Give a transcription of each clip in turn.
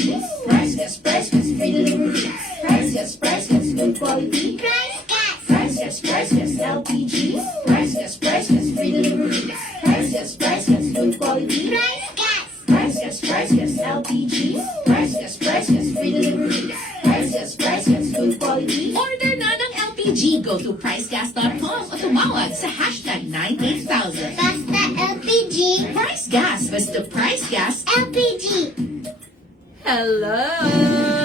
cheese. Price Gas, free delivery. Price Gas, good quality. Price Gas, LPG. Price Gas, free delivery. Price Gas, good quality. Price Gas, LPG. Price Gas, free delivery. Price Gas, good quality. Order na ng LPG. Go to pricegas.com o tumawag sa hashtag 98000. Basta LPG. Price Gas. Basta Price Gas. LPG. Hello!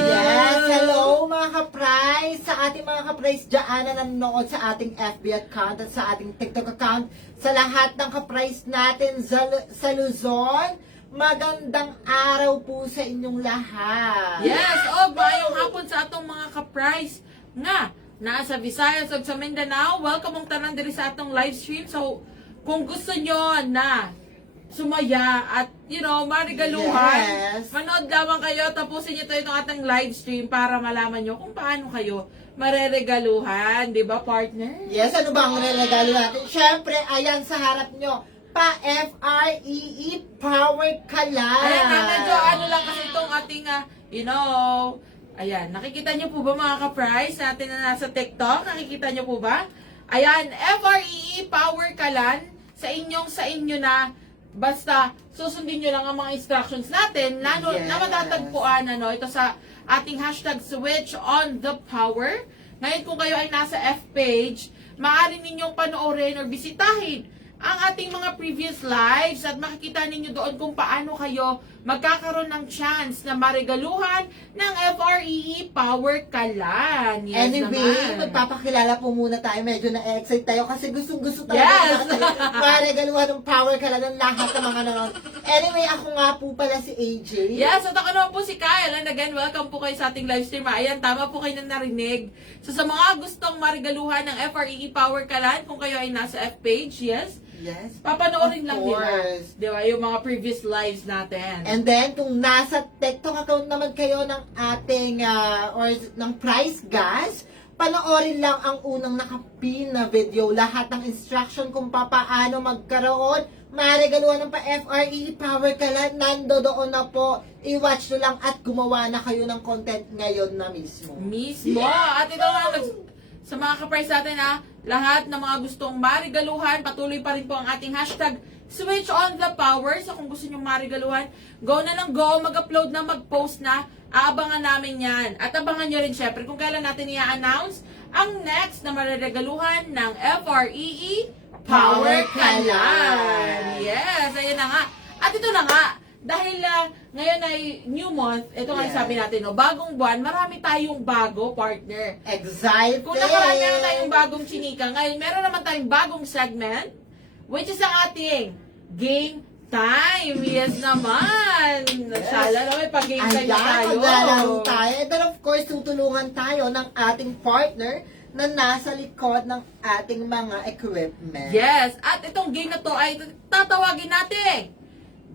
Yes, hello mga ka-price! Sa ating mga ka-price dyan na nanonood sa ating FB account at sa ating TikTok account, sa lahat ng ka-price natin sa Luzon, magandang araw po sa inyong lahat! Yes, mayong hapon sa atong mga ka-price nga nasa Visayas ug sa Mindanao. Welcome mong tanan diri sa atong live stream. So, kung gusto nyo na sumaya at, marigaluhan, Yes. manood lamang kayo, tapusin nyo ito itong ating live stream para malaman nyo kung paano kayo mareregaluhan, di ba, partner? Yes, ano ba ang regalo natin? Siyempre, ayan sa harap nyo, pa-FREE Power Kalan! Ayan na, medyo lang kasi itong ating, ayan, nakikita nyo po ba mga ka-price natin na nasa TikTok? Nakikita nyo po ba? Ayan, FREE Power Kalan, sa inyo na, basta susundin nyo lang ang mga instructions natin na matatagpuan ito sa ating hashtag switch on the power. Ngayon kung kayo ay nasa F page, maaari ninyong panoorin or bisitahin ang ating mga previous lives at makikita ninyo doon kung paano kayo magkakaroon ng chance na marigaluhan ng FREE Power Kalan. Yes, Anyway, naman. magpapakilala po muna tayo. Medyo na-excite tayo kasi gustong-gusto tayo. Yes! Maregaluhan ng power ka lang ng lahat ng mga nanonood. Anyway, ako nga po pala si AJ. Yes, at ako naman po si Kyle. And again, welcome po kayo sa ating live stream. Ayan, tama po kayo na narinig. So sa mga gustong marigaluhan ng FREE Power Kalan, kung kayo ay nasa F page, yes, Yes. papanoorin Of lang nila. course. Di ba? Yung mga previous lives natin. And then, kung nasa TikTok account naman kayo ng ating, or ng Price Gas, panoorin lang ang unang nakapin na video. Lahat ng instruction kung paano magkaroon, maregaluhan ng pa-FREE Power Kalan, nando doon na po. I-watch nyo lang at gumawa na kayo ng content ngayon na mismo. Mismo. At ito nga, sa mga ka-price natin lahat ng mga gustong marigaluhan, patuloy pa rin po ang ating hashtag switch on the power. So kung gusto nyo marigaluhan, go na lang go, mag-upload na, mag-post na, aabangan namin yan. At abangan nyo rin syempre kung kailan natin i-announce ang next na mariregaluhan ng FREE Power Kalan. Yes, ayun na nga. At ito na nga, dahil ngayon ay new month, ito nga yung sabi natin, bagong buwan, marami tayong bago, partner. Excited! Kung nakaraan meron tayong bagong chinika, ngayon meron naman tayong bagong segment, which is ang ating Game Time. Yes naman! Sala na, may pag-game time na tayo. maglalaro tayo. And then of course, tutulungan tayo ng ating partner na nasa likod ng ating mga equipment. Yes, at itong game na to ay tatawagin natin.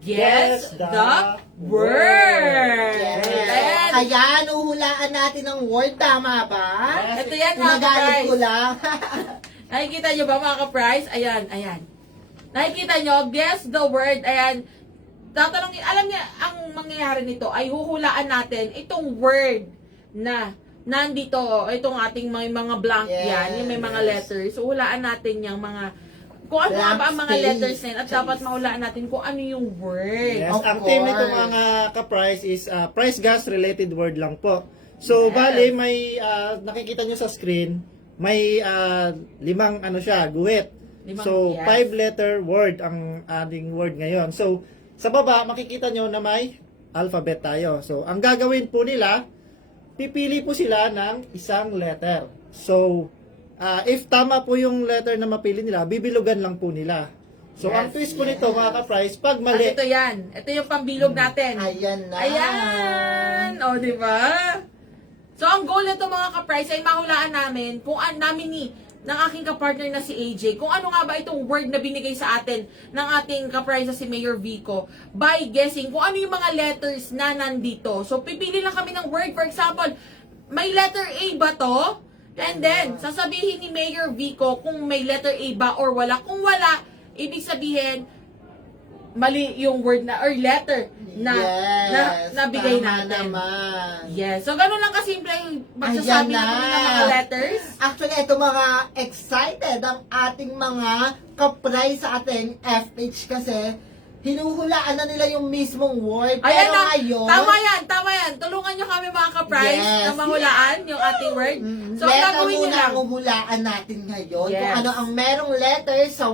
Guess the word. Yes. Ayan. Ayan, uhulaan natin ang word. Tama ba? Ito yan mga Gumagamit ka-price. ko lang. Nakikita nyo ba mga ka-price? Ayan, ayan. Nakikita nyo, guess the word. Ayan. Tatanungin, alam niya, ang mangyayari nito ay huhulaan natin itong word na nandito, itong ating mga blank yan, yung may mga letters. So, hulaan natin yung mga, kung ano nga ba ang mga Blank letters space. na yun, at dapat mahulaan natin kung ano yung word. Yes, Of ang team nito course. mga ka-price is price gas related word lang po. So, Yes. bali may nakikita nyo sa screen, may limang guhit. Limang, So, yes. 5-letter word ang ating word ngayon. So, sa baba makikita nyo na may alphabet tayo. So, ang gagawin po nila, pipili po sila ng isang letter. So, if tama po yung letter na mapili nila, bibilugan lang po nila. So, Yes, ang twist po nito mga ka-price, pag mali, At ito yan. Ito yung pambilog natin. Ayan na. Ayan! O, di ba? So, ang goal nito mga ka-price ay mahulaan namin kung namin ng aking kapartner na si AJ, kung ano nga ba itong word na binigay sa atin ng ating kaprice na si Mayor Vico by guessing kung ano yung mga letters na nandito. So, pipili lang kami ng word. For example, may letter A ba to? And then, sasabihin ni Mayor Vico kung may letter A ba or wala. Kung wala, ibig sabihin, mali yung word na, or letter nabigay tama natin. naman. Yes. So, ganun lang kasimple yung magsasabi Ayan na. natin ng mga letters. Actually, ito mga excited ang ating mga kapray sa ating FH kasi hinuhulaan na nila yung mismong word. Ayan Pero na. ngayon, Tama yan. Tulungan nyo kami mga ka-prize Yes. na mahulaan yung ating word. So, ang letter gagawin nyo muna lang. ang huhulaan natin ngayon. Kung Yes. ano ang merong letter sa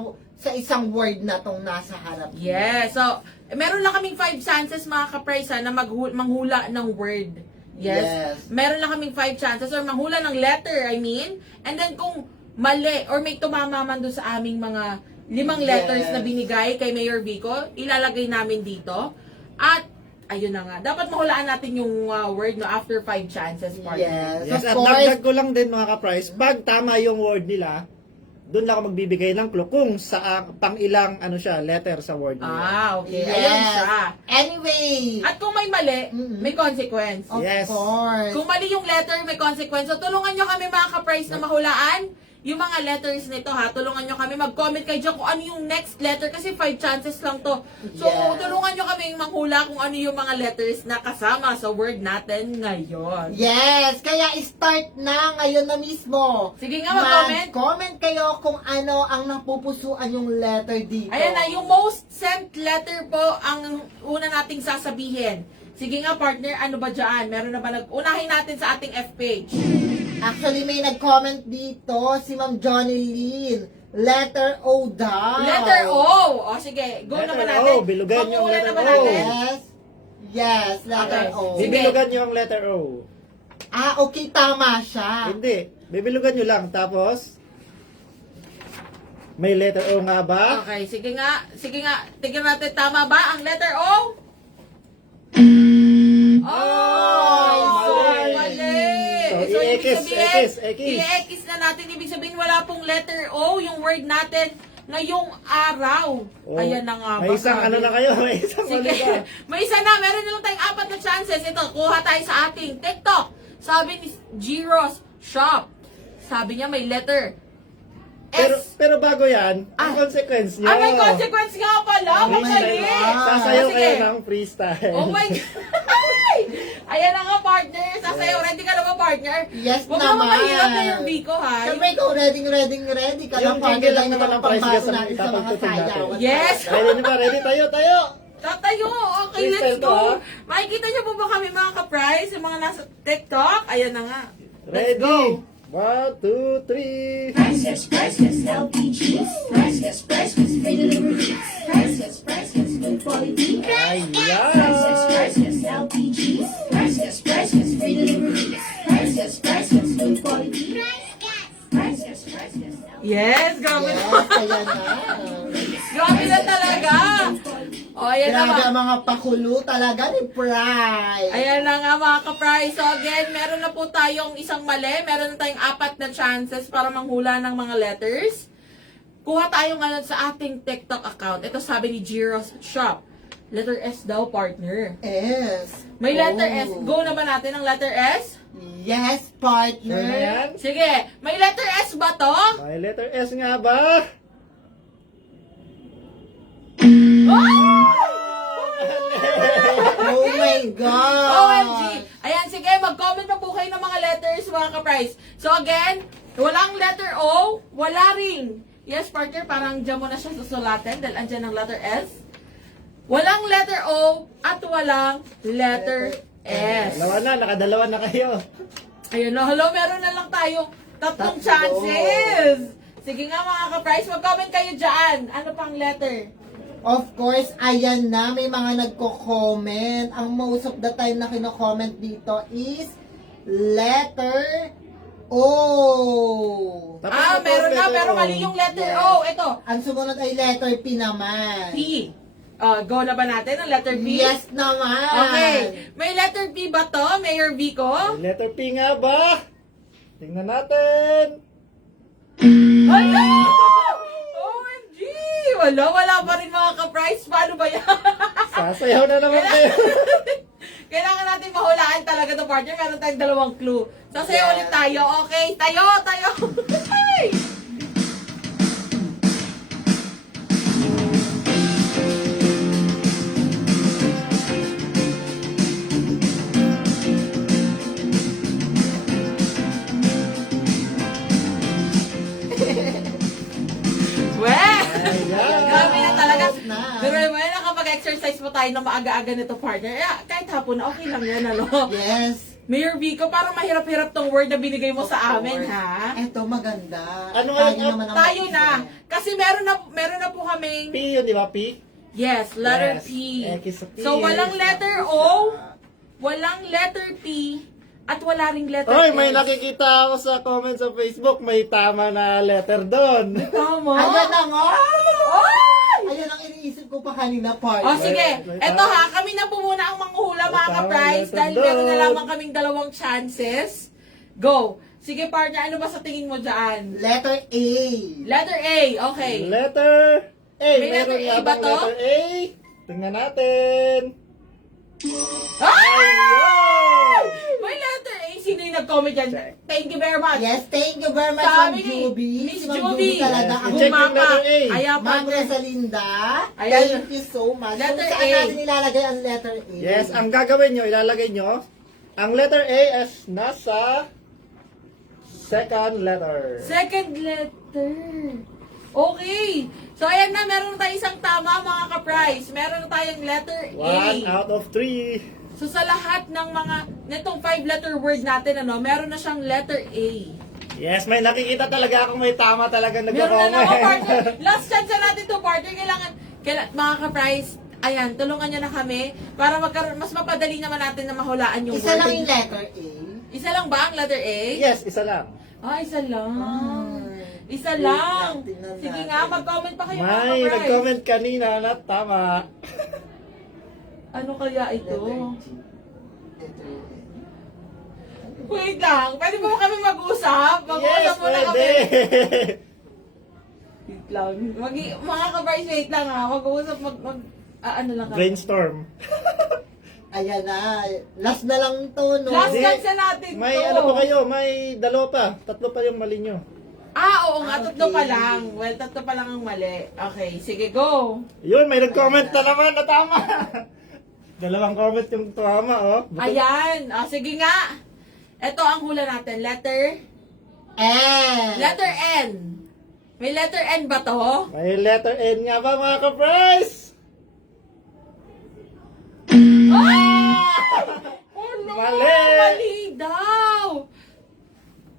isang word na tong nasa harap. Yes. So, meron lang kaming 5 chances mga ka-prize na manghula ng word. Yes. Yes. Meron lang kaming 5 chances or manghula ng letter, I mean. And then kung mali or may tumama man doon sa aming mga 5 letters Yes. na binigay kay Mayor Vico, ilalagay namin dito. At, ayun na nga, dapat mahulaan natin yung word no after 5 chances, partner. Yes, Yes, of at course. dagdag ko lang din mga ka-price, pag tama yung word nila, doon lang ako magbibigay ng clue kung sa pang ilang letter sa word nila. Ah, okay. Yes. Ayun siya. Anyway, At kung may mali, may consequence. of Yes. course. Kung mali yung letter, may consequence. So, tulungan nyo kami mga ka-price na mahulaan yung mga letters nito ha. Tulungan nyo kami. Mag-comment kayo dyan kung ano yung next letter kasi 5 chances lang to. So, Yes. tulungan nyo kami manghula kung ano yung mga letters na kasama sa word natin ngayon. Yes, kaya start na ngayon na mismo. Sige nga, mag-comment. Comment kayo kung ano ang napupusuan yung letter dito. Ayan na, yung most sent letter po ang una nating sasabihin. Sige nga partner, ano ba dyan? Meron na ba unahin natin sa ating F page. Actually, may nag-comment dito, si Ma'am Johnny Lynn. Letter O daw. Letter O! O sige, go Letter naman natin. O, bilugan yung Panguna letter naman O. natin. Yes. Yes, letter Okay. O. Sige. Bibilugan nyo ang letter O. Ah, okay, tama siya. Hindi. Bibilugan nyo lang. Tapos, may letter O nga ba? Okay, sige nga. Tignan natin, tama ba ang letter O? Mali. Mali. So, ibig i-X, sabihin, X. i-X na natin. Ibig sabihin, wala pong letter O, yung word natin ngayong araw. Oh, Ayan na nga. May isang grabe. ano na kayo. May isang Sige. mali ba? May isa na. Meron na lang tayong 4 na chances. Ito, kuha tayo sa ating TikTok. Sabi ni Giros Shop. Sabi niya may letter Pero bago yan, ang Ah. consequence nyo. may consequence nga pala. Oh my Magaling. God. Sasayaw Sige. kayo ng freestyle. Oh my God. Ayan na nga, partner. Sasayaw. Ready ka na ba, partner? Yes Huwag naman. naman mahirap na yung Vico, ha? Siyempre, ikaw ready ka Yung na partner jingle lang lang naman naman ang price pambato gas ang natin sa mga ipapagtutog natin. sayaw. Yes. Ready nyo ba? Ready? Tayo! Tatayo. Okay, Freestyle let's to, go. ha? Makikita niyo po ba kami mga ka-prize? Yung mga nasa TikTok? Ayan na nga. Let's Ready? go. 1, 2, 3. Priceless, LPG. Priceless, free delivery. Priceless, good quality. Ayan! Priceless, LPG. Priceless, free delivery. Priceless, good quality. Priceless, Yes, grabe Yes, na. ayan na. Grabe na talaga. O, ayan na Grabe nga. ang mga pakulo talaga ni Pride. Ayan na nga mga ka-prize. So again, meron na po tayong isang mali. Meron na tayong 4 na chances para manghula ng mga letters. Kuha tayo ngayon sa ating TikTok account. Ito sabi ni Giros Shop. Letter S daw, partner. S. May letter Oh. S. Go naman natin ang letter S. Yes, Sure na partner. yan? Sige, may letter S ba to? May letter S nga ba? Oh my God. OMG! Ayan, sige, mag-comment na po kayo ng mga letters, mga ka-price. So again, walang letter O, wala ring. Yes, partner, parang dyan mo na siya susulatin dahil andyan ang letter S. Walang letter O at walang letter S. Dalawa na, nakadalawa na kayo. Ayun na, hello, meron na lang tayo 3 Tatlo. chances. Sige nga mga ka-price, mag-comment kayo dyan. Ano pang letter? Of course, ayan na, may mga nagko-comment. Ang most of the time na kino-comment dito is letter O. Tapos na po, Meron na, letter pero O. mali yung letter Yes. O. Ito, Ang sumunod ay letter P naman. P. Go na ba natin ang letter P? Yes naman. Okay. May letter P ba to, Mayor Vico? May letter P nga ba? Tingnan natin. Hala! OMG! Wala pa rin mga ka-price. Paano ba yan? Sasayaw na naman kayo. Kailangan natin mahulaan talaga to, partner. Meron tayong 2 clue. Sasayaw Yes. ulit tayo, okay? Tayo! Ay! na. Pero mo yan, nakapag-exercise mo tayo na maaga-aga nito, partner. Kahit hapon, okay lang yan, ano? Yes. Mayor Vico, parang mahirap-hirap tong word na binigay mo sa amin, ha? Eto, maganda. Ano Tayo nga, naman ang Tayo na. mag-isip. Kasi meron na po kaming, P yun, di ba? P? yes, letter Yes. P. X sa P. So, walang letter O, walang letter P, at wala ring letter Oy, may S. nakikita ako sa comment sa Facebook. May tama na letter doon. Tama. Ayan na nga! Ay! Ayan ang iniisip ko pa kanina, part. O sige, May eto ha, kami na po muna ang manghuhula mga Tama, ka-prize letter dahil meron na doon. lamang kaming dalawang chances. Go! Sige partner, ano ba sa tingin mo dyan? Letter A. Letter A, okay. Letter A. May letter Meron A nga ba bang to? letter A? Tingnan natin. Ah! Ayun! May letter A, sino yung nag-comment dyan? Thank you very much. Yes, thank you very much, Sabi Ma'am ni Juby. Miss Si Ma'am Juby. talaga. Yes, Ang check yung Bumapa. letter A. Ayan, Ma'am partner. Rosalinda, Ayan. thank you so much. Letter Kung saan A. natin ilalagay ang letter A? Yes, ang gagawin nyo, ilalagay nyo, ang letter A is nasa second letter. Second letter. Okay. So ayan na, meron na tayong isang tama mga ka-prize. Meron na tayong letter A. 1 out of 3. So sa lahat ng mga netong 5-letter word natin meron na siyang letter A. Yes, may nakikita talaga akong may tama talaga Meron na naman nagko-comment. partner. Last chance na natin to partner. Kailangan mga ka-prize, ayan, tulungan niyo na kami para mas mapadali naman natin na mahulaan yung Isa word. lang yung letter A. Isa lang ba ang letter A? Yes, isa lang. Ah, isa lang. Ay, Isa wait lang. lang, tingnan Sige natin. nga, mag-comment pa kayo mga May ka-prize. nag-comment kanina na tama. Ano kaya ito? Letter G. Letter A. Wait lang. Pwede ba kami mag-usap? Mag-usap Yes, muna kami. pwede. Wait lang. Mga ka-price, wait lang ha. Mag-uusap, ano lang kami. Brainstorm. Ayan na. Last na lang to, no? Last Hindi. chance na natin May to. ano pa kayo, may dalawa pa. Tatlo pa yung mali nyo. Oo nga, tatlo pa Okay. lang. Well, tatlo pa lang ang mali. Okay, sige, go. Yun, may nag-comment na naman na tama. Dalawang comment yung tama, oh. Ayan. O, sige nga. Ito ang hula natin. Letter? N. Letter N. May letter N ba to? May letter N nga ba mga ka-prize? Oh no! Mali! Mali daw!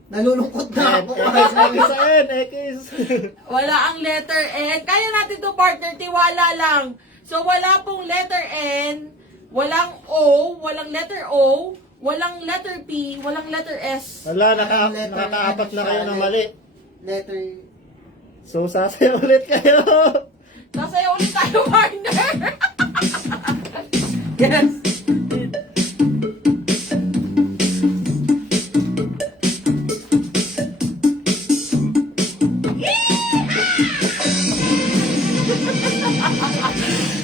Nalulungkot na ako. X sa N, X. Wala ang letter N. Kaya natin to partner, tiwala lang. So wala pong letter N, walang O, walang letter O, walang letter P, walang letter S. Wala, Letter nakakaapat N na kayo siya, ng mali. Letter So, sasayaw ulit kayo. Sasayaw ulit tayo, partner. Yes.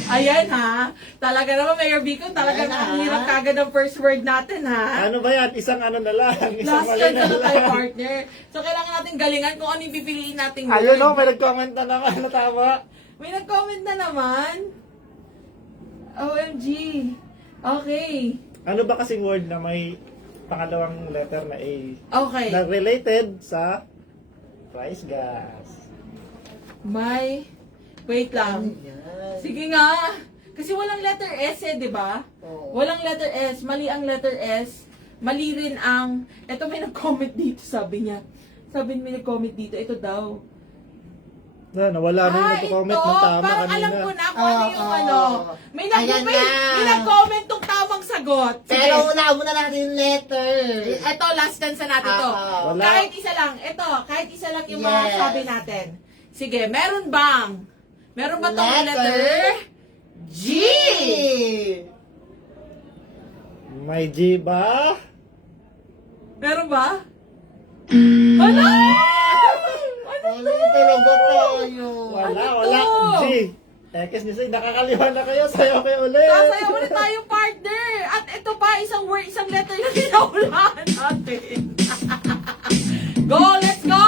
Ayan ha. Talaga naman, Mayor Vico, talaga Ayan, ang ha? hirap kagad ang first word natin ha. Ano ba yan? Isang ano na lang. Isang Last mali chance na na tayo, lang. partner. So, kailangan natin galingan kung ano yung pipiliin nating word. Ayun o, may nag-comment na naman na tama. May nag-comment na naman. OMG. Okay. Ano ba kasing word na may pangalawang letter na A? Okay. Na related sa price gas. May... Wait lang. Yan. Sige nga. Kasi walang letter S di ba? Oo. Walang letter S. Mali ang letter S. Mali rin ang... Ito may nag-comment dito, sabi niya. Sabi may nag-comment dito. Ito daw. Nawala na yung nag-comment ng tama Parang kanina. alam ko na kung ano yung Oo. ano. May Ayan na. may nag-comment tong tamang sagot. Sige. Pero unahan mo na natin yung letter. Ito, last chance na natin to. Oo. Wala. Kahit isa lang. Ito, kahit isa lang yung mga Yes. sabi natin. Sige, meron ba tong letter G? May G ba? Meron ba? Wala! Ano talaga tayo? Wala, Ano wala. to? G. X ni Say, nakakaliwa na kayo. Sayo kayo ulit. Sasayaw ulit tayo, partner! At ito pa, isang word, isang letter na tinaulaan natin. Go, let's go!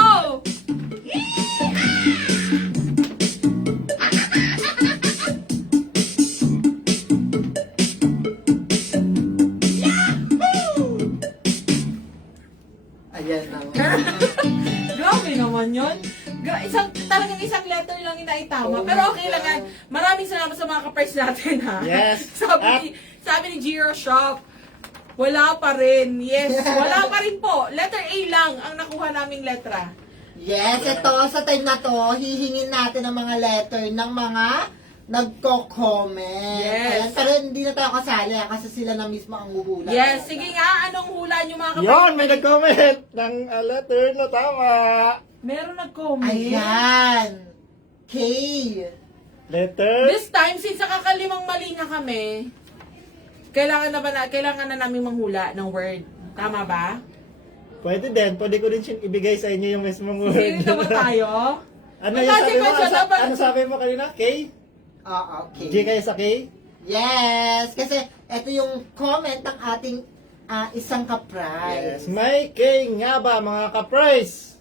Ayan na nga. Grabe naman yun. Talagang isang letter lang yung naitama. Pero okay lang yan. Maraming salamat sa mga ka-price natin, ha? Yes. sabi ni Giro Shop, wala pa rin. Yes, wala pa rin po. Letter A lang ang nakuha naming letra. Yes, ito, sa time na to, hihingin natin ang mga letter ng mga nagko-comment. Yes. Ayan, pero hindi na tayo kasali kasi sila na mismo ang huhula. Yes, sige nga, anong hula nyo mga ka-price? Yon, may nag-comment ng letter na tama. Meron nag-comment. Ayan. K. Letter This time, since nakakalimang mali na kami, kailangan na namin manghula ng word. Tama ba? Pwede din. Pwede ko din ibigay sa inyo yung mismong word. Hindi naman tayo. Ano May yung sabi mo? consequence na dapat. Ano sabi mo kanina? K? Oo, K. G kayo sa K? Yes, kasi ito yung comment ng ating isang ka-prize. Yes. May K nga ba mga ka-price?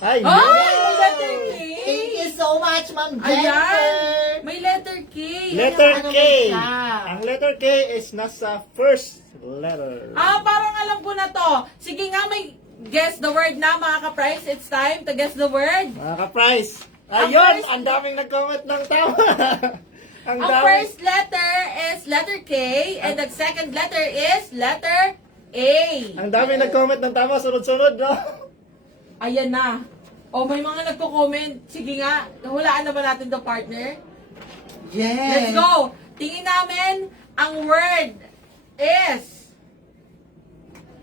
Ay, Ay, may letter K! Thank you so much, Ma'am Jennifer. Ayan! May letter K! Letter Ano K. siya? Ang letter K is nasa first letter. Parang alam ko na to. Sige nga, may guess the word na mga ka-price. It's time to guess the word. Mga ka-price. Ang Ayun, first- ang daming nag-comment ng tama. Ang first letter is letter K and the second letter is letter A. Ang daming nag-comment ng tama, sunod-sunod, no? Ayan na. O, may mga nagko-comment. Sige nga, nahulaan na ba natin the partner? Yes. Let's go! Tingin namin, ang word is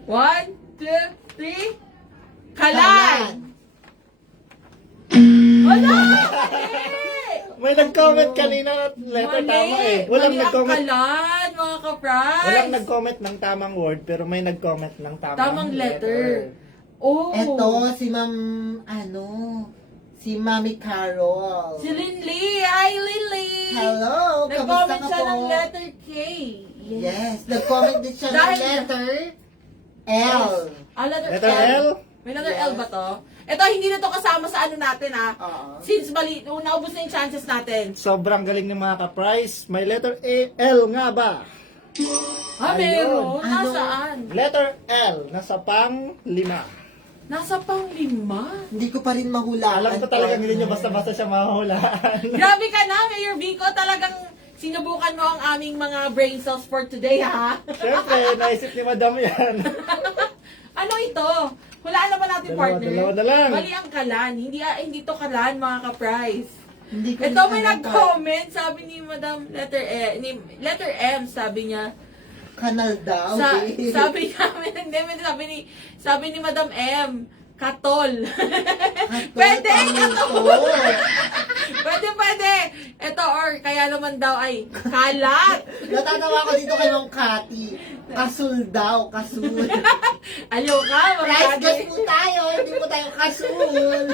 1, 2, 3 Kalan! Wala! May nag-comment kanina na letter tama eh. Walang Mali ang nag-comment. kalan, mga ka-price! Walang nag-comment ng tamang word, pero may nag-comment ng Tamang letter. Oh! Ito, si Ma'am, si Mami Carol. Si Linley! Hi, Linley! Hello, kamusta Nag-comment ka siya po? ng letter K. Yes, nag-comment din siya ng Dahil- letter L. Letter L? May letter Yes. L ba to? Ito, hindi na to kasama sa ano natin, ha? Oo. Since mali, naubos na yung chances natin. Sobrang galing ng mga ka-price. May letter L nga ba? Meron. Ano? Nasaan? Letter L, nasa pang 5. Nasa pang-5. Hindi ko pa rin mahulaan. Alam ko talagang hindi nyo basta-basta siya mahulaan. Grabe ka na, Mayor Vico. Talagang sinubukan mo ang aming mga brain cells for today, ha? Siyempre, naisip ni Madam yan. Ano ito? Hulaan na ba natin, partner? Dalawa na lang. Mali ang kalan. Hindi to kalan, mga ka-price. Hindi ko Ito, rin may alam nag-comment. Sabi ni Madam letter M, sabi niya. Kanal daw. babe. Sabi namin, sabi ni Madam M, katol. Pwede, katol. Pwede. Ito, or kaya naman daw ay kalat. Natatawa ko dito kay Ma'am Cathy. Kasul daw, kasul. Ayaw ka, Price gas magkadi. po tayo, hindi po tayo kasul.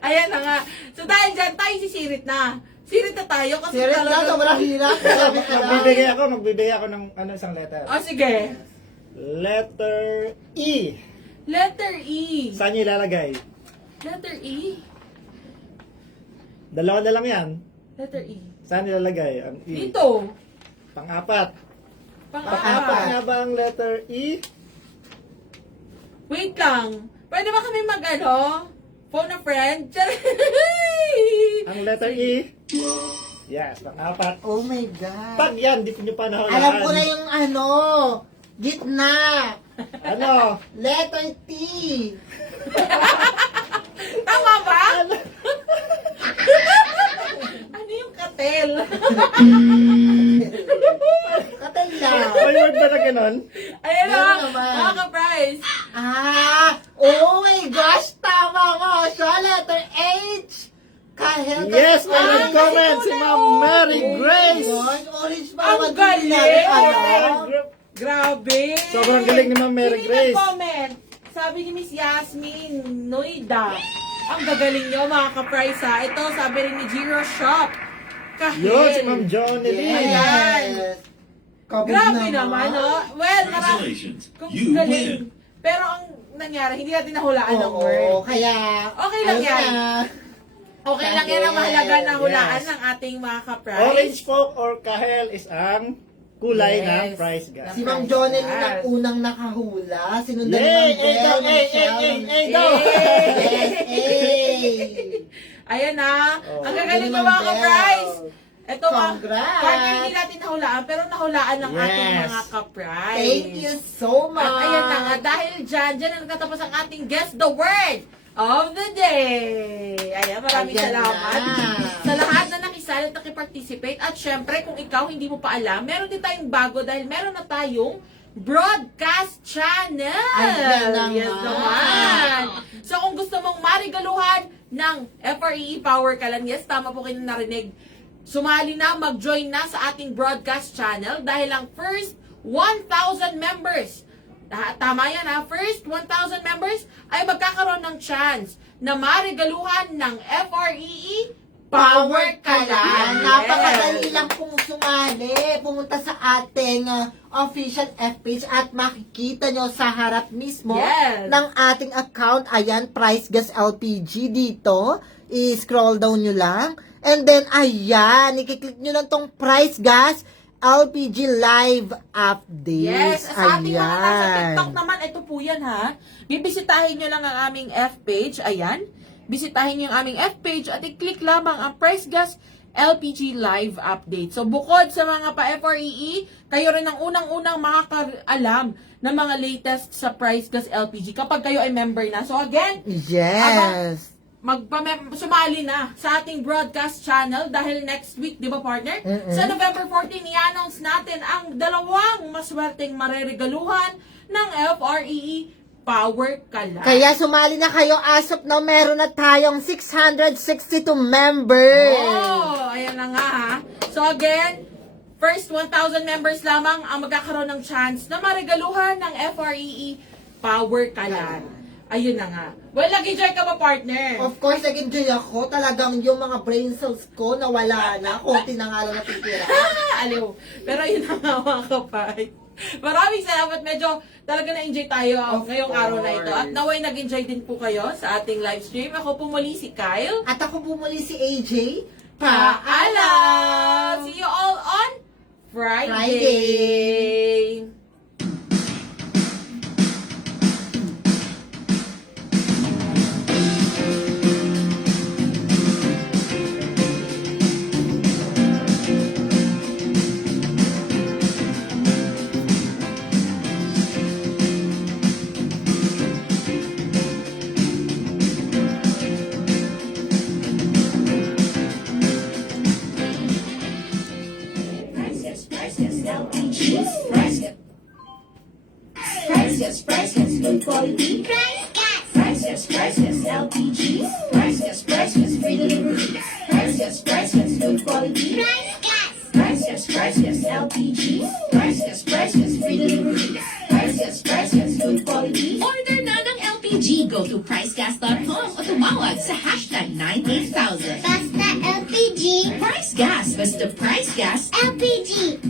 Ayan na nga. So dahil dyan, tayo sisirit na. Sirit na tayo kasi Sirit na, talagang... sobrang hirap. Sabi ka lang. Magbibigay ako ng isang letter. Sige. Letter E. Letter E. Saan nyo ilalagay? Letter E. Dalawa na lang yan. Letter E. Saan ilalagay ang E? Dito. Pang-apat. Pang-apat Pang-apat. nga ba ang letter E? Wait lang. Pwede ba kami phone a friend? Ang letter E? Yes, pang-apat. Oh my God. Pag yan, di nyo pa nahulaan. Alam ko na yung gitna. Ano? Letter T. Tama ba? Ano yung katel? Katay lang. May word ba na ganun? Ayan na, Meron naman. mga ka-price. Oh my gosh, tama nga siya. Letter H. Kahel ka Yes, sa may nag-comment si Ma'am Mary Grace. Orange pa Ang naman galing! din natin alam. Grabe! Sobrang galing ni Ma'am Mary Sino Grace. nag-comment? Sabi ni Miss Yasmin Noida. Ang gagaling nyo, mga ka-price, ha. Ito, sabi rin ni Giro Shop. Kahil. Yun, si Ma'am Johnny Lee. Yes. Kabog Grabe naman, no? Well, marami. Congratulations. Kung You galing. win. Pero ang nangyari, hindi natin nahulaan ng Oo, word. kaya... Okay lang ano yan. na, Okay lang yan ang mahalaga na hulaan Yes. ng ating mga ka-price. Orange Folk or Kahel is ang kulay Yes. ng price gas. Si Ma'am Jonel ang unang nakahula. Sinundan ni Yay! Ma'am Bel, Michelle, daw! Yes, Ayan na. Oh. Ang gagaling Galing, ng mga Ma'am Bel. ka-price. Ito mga, Congrats. partner, hindi natin nahulaan, pero nahulaan ng ating Yes. mga ka-price. Thank you so much. At ayan na nga, dahil dyan na nagtatapos ang ating Guess the Word of the Day. Ayan, maraming Ayan salamat na. sa lahat na nakisali at nakiparticipate. At syempre, kung ikaw hindi mo pa alam, meron din tayong bago dahil meron na tayong broadcast channel. Ayan na Yes nga. naman. So kung gusto mong marigaluhan ng FREE Power Kalan, yes, tama po kayo narinig. Sumali na, mag-join na sa ating broadcast channel dahil ang first 1,000 members, tama yan ha, first 1,000 members ay magkakaroon ng chance na marigaluhan ng FREE Power Kalan. Napakadali lang pong sumali. Pumunta sa ating official F-page at makikita nyo sa harap mismo Yes. ng ating account. Ayan, Price Gas LPG dito. I-scroll down nyo lang. And then, ayan, ikiklik nyo lang tong Price Gas LPG Live Updates. Yes, sa ating mga nasa Ayan. TikTok naman, ito po yan ha. Bibisitahin nyo lang ang aming F-page. Ayan. Bisitahin nyo ang aming F-page at i-click lamang ang Price Gas LPG Live Update. So, bukod sa mga pa-FREE, kayo rin ang unang-unang makakaalam ng mga latest sa Price Gas LPG kapag kayo ay member na. So, again, Yes. sumali na sa ating broadcast channel dahil next week, di ba partner? Sa November 14, i-announce natin ang dalawang maswerteng mareregaluhan ng FREE Power Kalan. Kaya sumali na kayo as of now, meron na tayong 662 members. Oh, ayan na nga ha. So again, first 1,000 members lamang ang magkakaroon ng chance na maregaluhan ng FREE Power Kalan. Ayun na nga. Well, nag-enjoy ka ba, partner? Of course, nag-enjoy ako. Talagang yung mga brain cells ko nawala na. Konti na nga lang natitira. Aliw. Pero yun na nga mga kapay. Maraming salamat. Medyo talaga na-enjoy tayo ngayong araw na ito. At naway nag-enjoy din po kayo sa ating live stream. Ako po muli si Kyle. At ako bumuli si AJ. Paalam! See you all on Friday. Price Gas LPG. Price Gas good quality. Price Gas LPG. Price Gas free delivery. Price Gas good quality. Price Gas LPG. Price Gas free delivery. Price Gas good quality. Order na ng LPG. Go to pricegas.com o tumawag sa hashtag 98000. Basta LPG. Price Gas. Basta Price Gas. LPG.